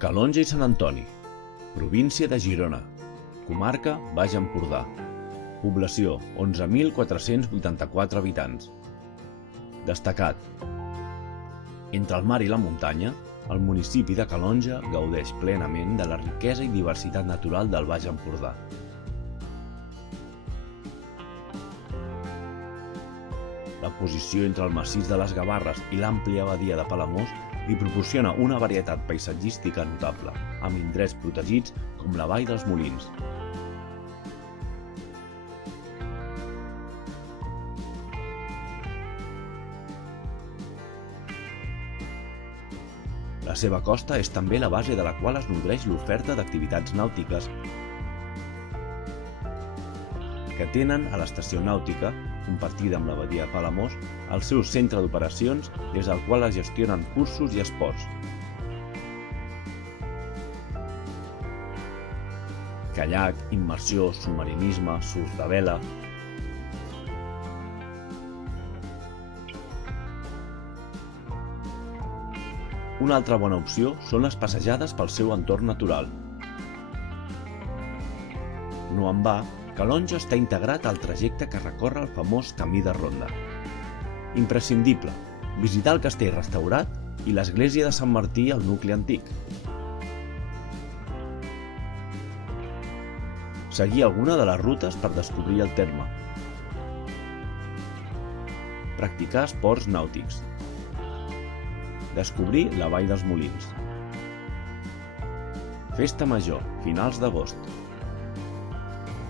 Calonge i Sant Antoni, província de Girona, comarca Baix Empordà, població 11.484 habitants. Destacat: entre el mar i la muntanya, el municipi de Calonge gaudeix plenament de la riquesa i diversitat natural del Baix Empordà. La posició entre el massís de les Gavarres i l'àmplia badia de Palamós li proporciona una varietat paisatgística notable, amb indrets protegits com la Vall dels Molins. La seva costa és també la base de la qual es nodreix l'oferta d'activitats nàutiques que tenen a l'estació nàutica, compartida amb la badia de Palamós, el seu centre d'operacions des del qual es gestionen cursos i esports. Caiac, immersió, submarinisme, surf de vela. Una altra bona opció són les passejades pel seu entorn natural. No en va, Calonge està integrat al trajecte que recorre el famós Camí de Ronda. Imprescindible, visitar el castell restaurat i l'església de Sant Martí al nucli antic. Seguir alguna de les rutes per descobrir el terme. Practicar esports nàutics. Descobrir la Vall dels Molins. Festa Major, finals d'agost.